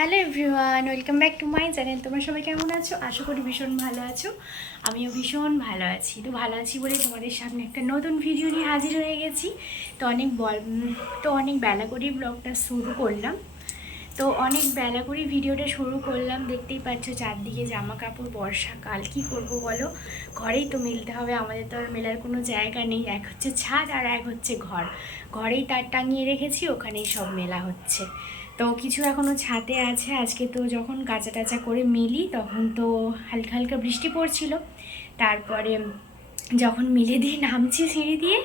Hello everyone, welcome back to my channel. তোমরা সবাই কেমন আছো? আশা করি ভীষণ ভালো আছো। আমিও ভীষণ ভালো আছি। তো ভালো আছি বলে তোমাদের সামনে একটা নতুন ভিডিও নিয়ে হাজির হয়ে গেছি। তো অনেক বেলা করেই ব্লগটা শুরু করলাম। ভিডিওটা শুরু করলাম। দেখতেই পাচ্ছ চারদিকে জামা কাপড়, বর্ষাকাল, কী করবো বলো? ঘরেই তো মেলতে হবে, আমাদের তো আর মেলার কোনো জায়গা নেই। এক হচ্ছে ছাদ আর এক হচ্ছে ঘর। ঘরেই তার টাঙিয়ে রেখেছি, ওখানেই সব মেলা হচ্ছে। তো কিছু এখনও ছাদে আছে। আজকে তো যখন কাঁচা টাচা করে মেলি তখন তো হালকা হালকা বৃষ্টি পড়ছিল। তারপরে যখন মিলে দিয়ে নামছি সিঁড়ি দিয়ে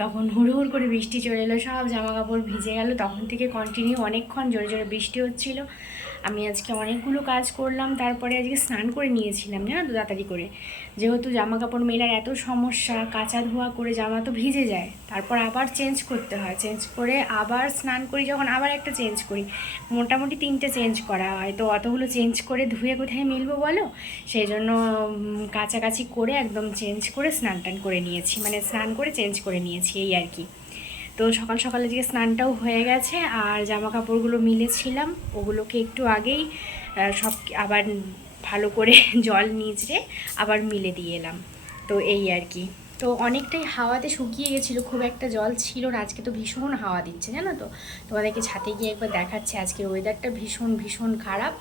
তখন হুড় হুড় করে বৃষ্টি চলে এলো, সব জামা কাপড় ভিজে গেল। তখন থেকে কন্টিনিউ অনেকক্ষণ জোরে জোরে বৃষ্টি হচ্ছিল। আমি আজকে অনেকগুলো কাজ করলাম, তারপরে আজকে স্নান করে নিয়েছিলাম জানো তো, তাড়াতাড়ি করে। যেহেতু জামা কাপড় মেলার এত সমস্যা, কাচা ধোয়া করে জামা তো ভিজে যায়, তারপর আবার চেঞ্জ করতে হয়, চেঞ্জ করে আবার স্নান করি, যখন আবার একটা চেঞ্জ করি, মোটামুটি 3টে চেঞ্জ করা হয়। তো অতগুলো চেঞ্জ করে ধুয়ে কোথায় মিলবো বলো? সেই জন্য কাছাকাছি করে একদম চেঞ্জ করে স্নান টান করে নিয়েছি, মানে স্নান করে চেঞ্জ করে নিয়েছি, এই আর কি। তো সকাল সকালে যে স্নানটাও হয়ে গেছে, আর জামা কাপড়গুলো মিলেছিলাম ওগুলোকে একটু আগেই সব আবার ভালো করে জল নিচড়ে আবার মিলে দিয়ে এলাম। তো এই আর কি। তো অনেকটাই হাওয়াতে শুকিয়ে গেছিলো, খুব একটা জল ছিল না। আজকে তো ভীষণ হাওয়া দিচ্ছে জানো তো। তোমাদেরকে ছাদে গিয়ে একবার দেখাচ্ছে। আজকের ওয়েদারটা ভীষণ ভীষণ খারাপ।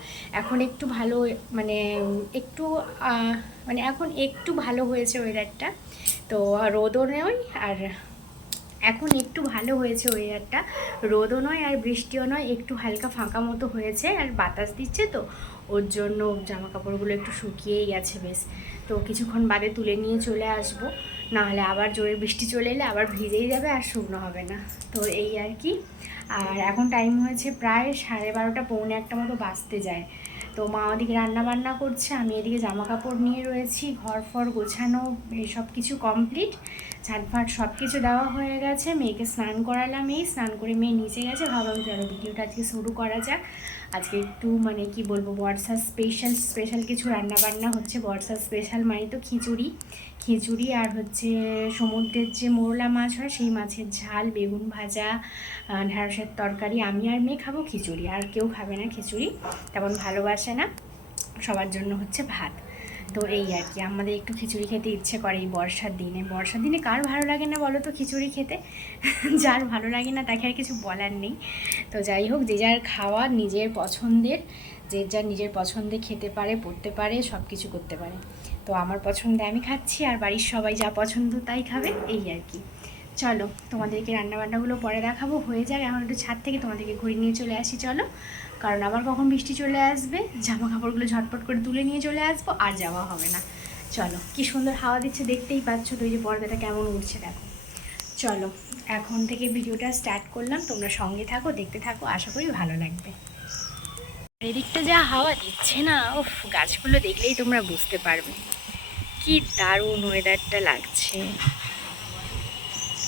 এখন একটু ভালো, মানে একটু এখন একটু ভালো হয়েছে ওয়েদারটা। তো রোদও নেই, আর এখন একটু ভালো হয়েছে ওয়েদারটা। রোদও নয় আর বৃষ্টিও নয়, একটু হালকা ফাঁকা মতো হয়েছে, আর বাতাস দিচ্ছে তো ওর জন্য জামা কাপড়গুলো একটু শুকিয়েই গেছে বেশ। তো কিছুক্ষণ বাদে তুলে নিয়ে চলে আসব, নাহলে আবার জোরে বৃষ্টি চলে এলে আবার ভিজেই যাবে আর শুকনো হবে না। তো এই আর কি। আর এখন টাইম হয়েছে প্রায় 12:30, পৌনে 1টা মতো বাজতে যায়। তো মা ওদিকে রান্না বান্না করছে, আমি এদিকে জামা কাপড় নিয়ে রয়েছি, ঘর ফর গোছানো এই সব কিছু কমপ্লিট। ঝাঁটফাট সব কিছু দেওয়া হয়ে গেছে। মেয়েকে স্নান করালাম, এই স্নান করে মেয়ে নিচে গেছে। ভাবলাম চলো ভিডিওটা আজকে শুরু করা যাক। আজকে একটু মানে কি বলবো, বর্ষার স্পেশাল কিছু রান্না বান্না হচ্ছে। বর্ষার স্পেশাল মানে তো খিচুড়ি আর হচ্ছে সমুদ্রের যে মোরলা মাছ হয় সেই মাছের ঝাল, বেগুন ভাজা, ঢ্যাঁড়সের তরকারি। আমি আর মেয়ে খাবো খিচুড়ি, আর কেউ খাবে না খিচুড়ি, তেমন ভালোবাসে না। সবার জন্য হচ্ছে ভাত। তো এই আর কি, আমাদের একটু খিচুড়ি খেতে ইচ্ছে করে এই বর্ষার দিনে কার ভালো লাগে না বলো তো খিচুড়ি খেতে? যার ভালো লাগে না তাকে আর কিছু বলার নেই। তো যাই হোক, যে যার খাওয়া নিজের পছন্দের, যে যার নিজের পছন্দে খেতে পারে, পড়তে পারে, সব কিছু করতে পারে। তো আমার পছন্দে আমি খাচ্ছি, আর বাড়ির সবাই যা পছন্দ তাই খাবে, এই আর কি। চলো তোমাদেরকে রান্নাবান্নাগুলো পরে দেখাবো, হয়ে যাক। এখন একটু ছাদ থেকে তোমাদেরকে ঘুরে নিয়ে চলে আসি চলো, কারণ আবার কখন বৃষ্টি চলে আসবে, জামা কাপড়গুলো ঝটপট করে তুলে নিয়ে চলে আসবো, আর যাওয়া হবে না। চলো, কি সুন্দর হাওয়া দিচ্ছে দেখতেই পাচ্ছ তো, এই যে পর্দাটা কেমন উঠছে দেখো। চলো এখন থেকে ভিডিওটা স্টার্ট করলাম, তোমরা সঙ্গে থাকো, দেখতে থাকো, আশা করি ভালো লাগবে। এদিকটা যা হাওয়া দিচ্ছে না, উফ, গাছগুলো দেখলেই তোমরা বুঝতে পারবে কি দারুণ ওয়েদারটা লাগছে।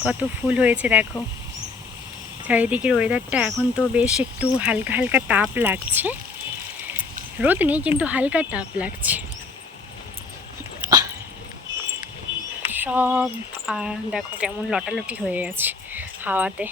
কত ফুল হয়েছে দেখো চারিদিকের। ওয়েদারটা এখন তো বেশ একটু হালকা হালকা তাপ লাগছে, রোদ নেই কিন্তু হালকা তাপ লাগছে সব। আর দেখো কেমন লটালটি হয়ে গেছে হাওয়াতে।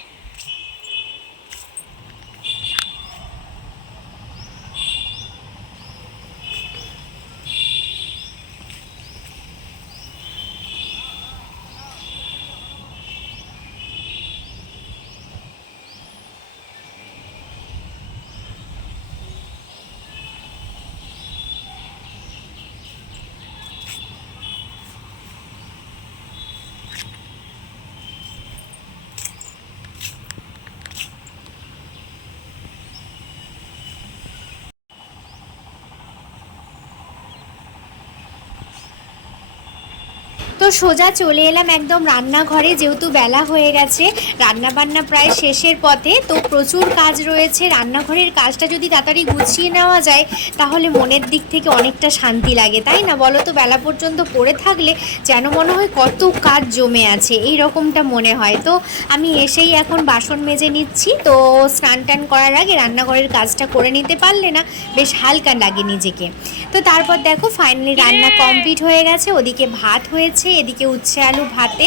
তো সোজা চলে এলাম একদম রান্নাঘরে, যেহেতু বেলা হয়ে গেছে, রান্না বান্না প্রায় শেষের পথে। তো প্রচুর কাজ রয়েছে, রান্নাঘরের কাজটা যদি তাড়াতাড়ি গুছিয়ে নেওয়া যায় তাহলে মনের দিক থেকে অনেকটা শান্তি লাগে, তাই না বলো তো? বেলা পর্যন্ত পড়ে থাকলে যেন মনে হয় কত কাজ জমে আছে, এই রকমটা মনে হয়। তো আমি এসেই এখন বাসন মেজে নিচ্ছি। তো স্নান টান করার আগে রান্নাঘরের কাজটা করে নিতে পারলে না বেশ হালকা লাগে নিজেকে। তো তারপর দেখো ফাইনালি রান্না কমপ্লিট হয়ে গেছে, ওদিকে ভাত হয়েছে, এদিকে উচ্ছে আলু ভাতে।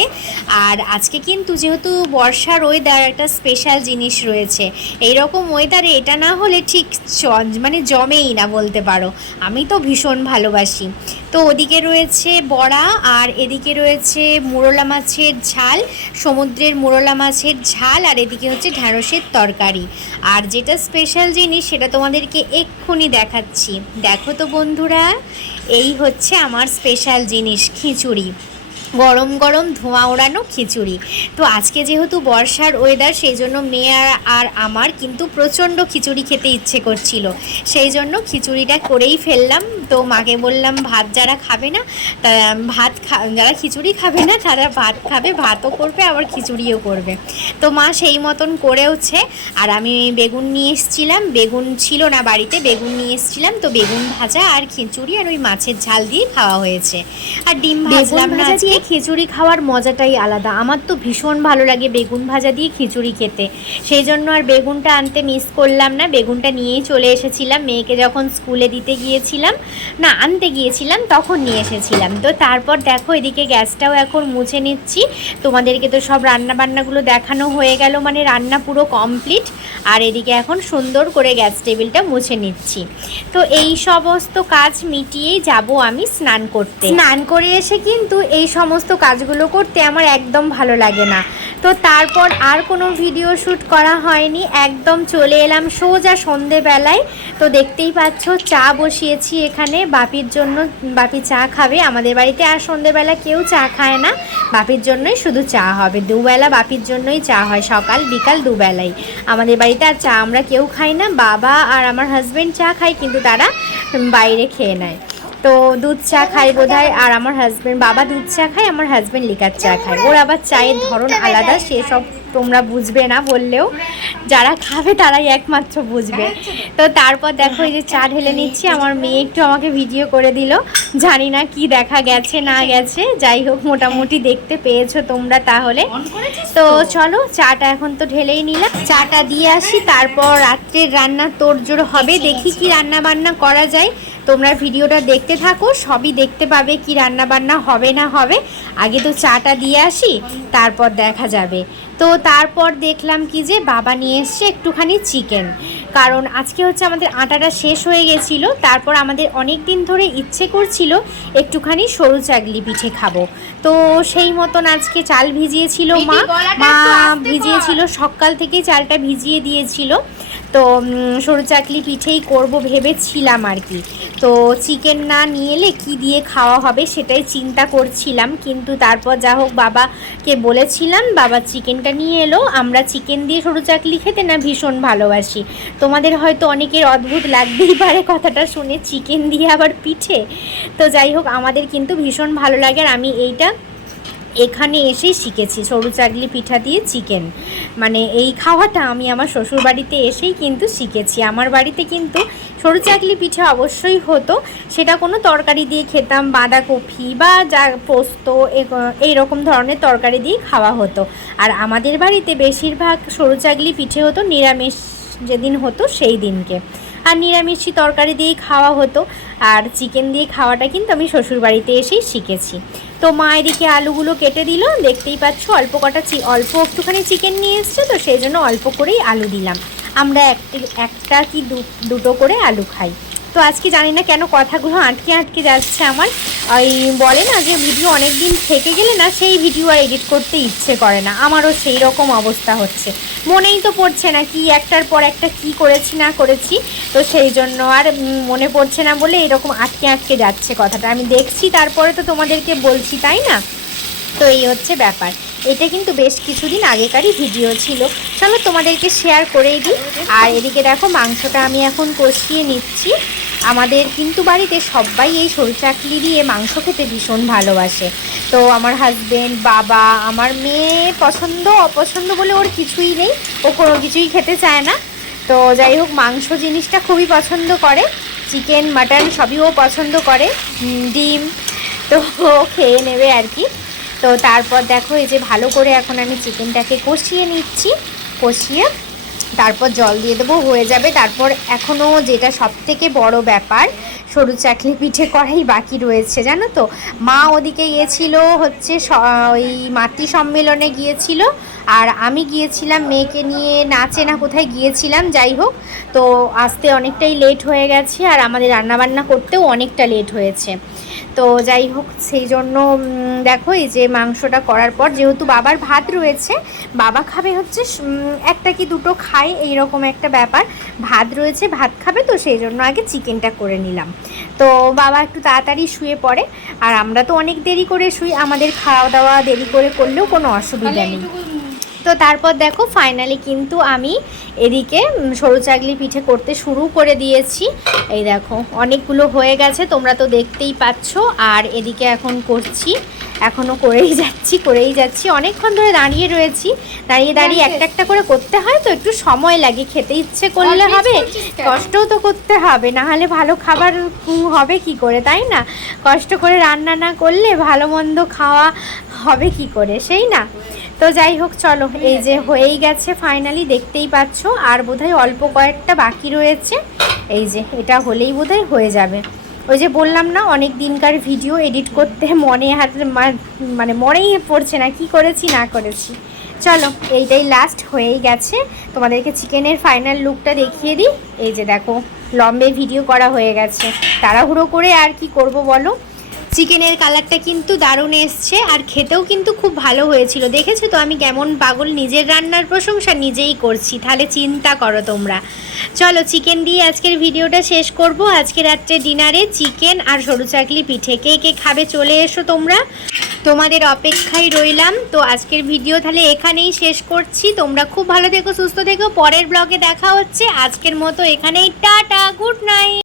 আর আজকে কিন্তু যেহেতু বর্ষার ওয়েদার, একটা স্পেশাল জিনিস রয়েছে। এইরকম ওয়েদারে এটা না হলে ঠিক মানে জমেই না বলতে পারো। আমি তো ভীষণ ভালোবাসি। তো ওদিকে রয়েছে বড়া আর এদিকে রয়েছে মোরলা মাছের ঝাল, সমুদ্রের মোরলা মাছের ঝাল, আর এদিকে হচ্ছে ঢ্যাঁড়সের তরকারি। আর যেটা স্পেশাল জিনিস সেটা তোমাদেরকে এক্ষুনি দেখাচ্ছি। দেখো তো বন্ধুরা, এই হচ্ছে আমার স্পেশাল জিনিস, খিচুড়ি। গরম গরম ধোঁয়া ওড়ানো খিচুড়ি। তো আজকে যেহেতু বর্ষার ওয়েদার, সেই জন্য মেয়ে আর আমার কিন্তু প্রচণ্ড খিচুড়ি খেতে ইচ্ছে করছিল, সেই জন্য খিচুড়িটা করেই ফেললাম। তো মাকে বললাম ভাত যারা খাবে না, যারা খিচুড়ি খাবে না তারা ভাত খাবে, ভাতও করবে আবার খিচুড়িও করবে। তো মা সেই মতন করেওছে। আর আমি বেগুন নিয়ে এসেছিলাম, বেগুন ছিল না বাড়িতে, বেগুন নিয়ে এসেছিলাম। তো বেগুন ভাজা আর খিচুড়ি আর ওই মাছের ঝাল দিয়ে খাওয়া হয়েছে। আর ডিম ভাজলাম না। আজকে খিচুড়ি খাওয়ার মজাটাই আলাদা। আমার তো ভীষণ ভালো লাগে বেগুন ভাজা দিয়ে খিচুড়ি খেতে, সেই জন্য আর বেগুনটা আনতে মিস করলাম না। বেগুনটা নিয়েই চলে এসেছিলাম, মেয়েকে যখন স্কুলে দিতে গিয়েছিলাম, না আনতে গিয়েছিলাম, তখন নিয়ে এসেছিলাম। তো তারপর দেখো এদিকে গ্যাসটাও এখন মুছে নিচ্ছি। তোমাদেরকে তো সব রান্নাবান্নাগুলো দেখানো হয়ে গেল, মানে রান্না পুরো কমপ্লিট। আর এদিকে এখন সুন্দর করে গ্যাস টেবিলটা মুছে নিচ্ছি। তো এই সমস্ত কাজ মিটিয়েই যাব আমি স্নান করতে। স্নান করে এসে কিন্তু এই সমস্ত কাজগুলো করতে আমার একদম ভালো লাগে না। তো তারপর আর কোনো ভিডিও শ্যুট করা হয়নি, একদম চলে এলাম সোজা সন্ধেবেলায়। তো দেখতেই পাচ্ছ চা বসিয়েছি এখানে বাপির জন্য, বাপি চা খাবে। আমাদের বাড়িতে আর সন্ধেবেলা কেউ চা খায় না, বাপির জন্যই শুধু চা হবে। দুবেলা বাপির জন্যই চা হয়, সকাল বিকাল দুবেলাই। আমাদের বাড়িতে আর চা আমরা কেউ খাই না। বাবা আর আমার হাজব্যান্ড চা খায়, কিন্তু তারা বাইরে খেয়ে নেয়। তো দুধ চা খাই বোধহয়, আর আমার হাজব্যান্ড, বাবা দুধ চা খায়, আমার হাজব্যান্ড লিকার চা খায়। ওর আবার চায়ের ধরন আলাদা, সেসব তোমরা বুঝবে না বললেও, যারা খাবে তারাই একমাত্র বুঝবে। তো তারপর দেখো এই যে চা ঢেলে নিচ্ছি। আমার মেয়ে একটু আমাকে ভিডিও করে দিল, জানি না কি দেখা গেছে না গেছে, যাই হোক মোটামুটি দেখতে পেয়েছো তোমরা তাহলে। তো চলো চাটা এখন তো ঢেলেই নিলাম, চাটা দিয়ে আসি, তারপর রাত্রের রান্না তোড়জোড় হবে। দেখি কি রান্না বান্না করা যায়, তোমরা ভিডিওটা দেখতে থাকো, সবই দেখতে পাবে কি রান্না বান্না হবে না হবে। আগে তো চাটা দিয়ে আসি, তারপর দেখা যাবে। তো তারপর দেখলাম কি যে বাবা নিয়ে এসছে একটুখানি চিকেন, কারণ আজকে হচ্ছে আমাদের আটাটা শেষ হয়ে গেছিলো। তারপর আমাদের অনেক দিন ধরে ইচ্ছে করছিল একটুখানি সরু চাগলি পিঠে খাবো। তো সেই মতন আজকে চাল ভিজিয়েছিল মা ভিজিয়েছিল, সকাল থেকে চালটা ভিজিয়ে দিয়েছিল। তো সরু চাকলি পিঠেই করব ভেবেছিলাম আর কি। তো চিকেন না নিয়ে এলে কী দিয়ে খাওয়া হবে সেটাই চিন্তা করছিলাম, কিন্তু তারপর যা হোক বাবাকে বলেছিলাম, বাবা চিকেনটা নিয়ে এলো। আমরা চিকেন দিয়ে সরু চাকলি খেতে না ভীষণ ভালোবাসি। তোমাদের হয়তো অনেকের অদ্ভুত লাগতেই পারে কথাটা শুনে, চিকেন দিয়ে আবার পিঠে। তো যাই হোক আমাদের কিন্তু ভীষণ ভালো লাগে। আর আমি এইটা এখানে এসেই শিখেছি, সরু চাগলি পিঠা দিয়ে চিকেন, মানে এই খাওয়াটা আমি আমার শ্বশুরবাড়িতে এসেই কিন্তু শিখেছি। আমার বাড়িতে কিন্তু সরু চাগলি পিঠা অবশ্যই হতো, সেটা কোনো তরকারি দিয়ে খেতাম, বাঁধাকপি বা যা পোস্ত এই রকম ধরনের তরকারি দিয়ে খাওয়া হতো। আর আমাদের বাড়িতে বেশিরভাগ সরু চাগলি পিঠে হতো নিরামিষ যেদিন হতো সেই দিনকে, আর নিরামিষি তরকারি দিয়েই খাওয়া হতো। আর চিকেন দিয়ে খাওয়াটা কিন্তু আমি শ্বশুরবাড়িতে এসেই শিখেছি। তো মা এদিকে আলুগুলো কেটে দিল, দেখতেই পাচ্ছ অল্প একটুখানি চিকেন নিয়ে এসছে, তো সেই জন্য অল্প করেই আলু দিলাম। আমরা একটা কি দুটো করে আলু খাই। তো আজকে জানি না কেন কথাগুলো আটকে যাচ্ছে আমার। ওই বলে না যে ভিডিও অনেক দিন থেকে গেলে না সেই ভিডিও আর এডিট করতে ইচ্ছে করে না, আমারও সেই রকম অবস্থা হচ্ছে। মনেই তো পড়ছে না কি একটার পর একটা কি করেছি না করেছি, তো সেই জন্য আর মনে পড়ছে না বলে এরকম আটকে যাচ্ছে কথাটা। আমি দেখছি তারপরে তো তোমাদেরকে বলছি, তাই না? তো এই হচ্ছে ব্যাপার। এটা কিন্তু বেশ কিছুদিন আগেকারই ভিডিও ছিল, চলো তোমাদেরকে শেয়ার করেই দিই। আর এদিকে দেখো মাংসটা আমি এখন কষিয়ে নিচ্ছি। আমাদের কিন্তু বাড়িতে সবাই এই সরু চাকলি দিয়ে মাংস খেতে ভীষণ ভালোবাসে। তো আমার হাজব্যান্ড, বাবা, আমার মেয়ে পছন্দ অপছন্দ বলে ওর কিছুই নেই, ও কোনো কিছুই খেতে চায় না। তো যাই হোক মাংস জিনিসটা খুবই পছন্দ করে, চিকেন মাটন সবই ও পছন্দ করে, ডিম তো ও খেয়ে নেবে আর কি। তো তারপর দেখো এই যে ভালো করে এখন আমি চিকেনটাকে কষিয়ে নিচ্ছি, কষিয়ে তারপর জল দিয়ে দেবো, হয়ে যাবে। তারপর এখনও যেটা সবথেকে বড় ব্যাপার, সরু চাকলি পিঠে করাই বাকি রয়েছে, জানো তো। মা ওদিকে গিয়েছিল হচ্ছে ওই মাতৃ সম্মেলনে গিয়েছিল, আর আমি গিয়েছিলাম মেয়েকে নিয়ে নাচে না কোথায় গিয়েছিলাম, যাই হোক। তো আসতে অনেকটাই লেট হয়ে গেছে, আর আমাদের রান্নাবান্না করতেও অনেকটা লেট হয়েছে। তো যাই হোক, সেই জন্য দেখো এই যে মাংসটা করার পর, যেহেতু বাবার ভাত রয়েছে, বাবা খাবে হচ্ছে একটা কি দুটো খায় এইরকম একটা ব্যাপার, ভাত রয়েছে ভাত খাবে, তো সেই জন্য আগে চিকেনটা করে নিলাম। তো বাবা একটু তাড়াতাড়ি শুয়ে পড়ে, আর আমরা তো অনেক দেরি করে শুই, আমাদের খাওয়া দাওয়া দেরি করে করলেও কোনো অসুবিধা নেই। তো তারপর দেখো ফাইনালি কিন্তু আমি এদিকে সরু চাকলি পিঠে করতে শুরু করে দিয়েছি। এই দেখো অনেকগুলো হয়ে গেছে, তোমরা তো দেখতেই পাচ্ছ। আর এদিকে এখন করছি, এখনও করেই যাচ্ছি, অনেকক্ষণ ধরে দাঁড়িয়ে রয়েছি, দাঁড়িয়ে একটা একটা করে করতে হয়, তো একটু সময় লাগে। খেতে ইচ্ছে করলে হবে, কষ্টও তো করতে হবে, না হলে ভালো খাবার হবে কি করে, তাই না? কষ্ট করে রান্না না করলে ভালো মন্দ খাওয়া হবে কি করে, সেই না? তো যাই হোক, চলো, এই যে হয়েই গেছে ফাইনালি, দেখতেই পাচ্ছ। আর বোধহয় অল্প কয়েকটা বাকি রয়েছে, এই যে এটা হলেই বোধহয় হয়ে যাবে। ওই যে বললাম না, অনেক দিনকার ভিডিও এডিট করতে মানে মনেই পড়ছে না কি করেছি না করেছি। চলো, এইটাই লাস্ট, হয়েই গেছে। তোমাদেরকে চিকেনের ফাইনাল লুকটা দেখিয়ে দিই। এই যে দেখো, লম্বে ভিডিও করা হয়ে গেছে, তাড়াহুড়ো করে আর কি করব বলো। চিকেনের কালারটা কিন্তু দারুণ এসছে, আর খেতেও কিন্তু খুব ভালো হয়েছিল। দেখেছো তো আমি কেমন পাগল, নিজের রান্নার প্রশংসা নিজেই করছি, তাহলে চিন্তা করো তোমরা। চলো, চিকেন দিয়ে আজকের ভিডিওটা শেষ করব। আজকে রাত্রে ডিনারে চিকেন আর সরু চাকলি পিঠে, কে কে খাবে চলে এসো তোমরা, তোমাদের অপেক্ষায় রইলাম। তো আজকের ভিডিও তাহলে এখানেই শেষ করছি। তোমরা খুব ভালো থেকো, সুস্থ থেকো, পরের ব্লগে দেখা হচ্ছে। আজকের মতো এখানেই টাটা, গুড নাইট।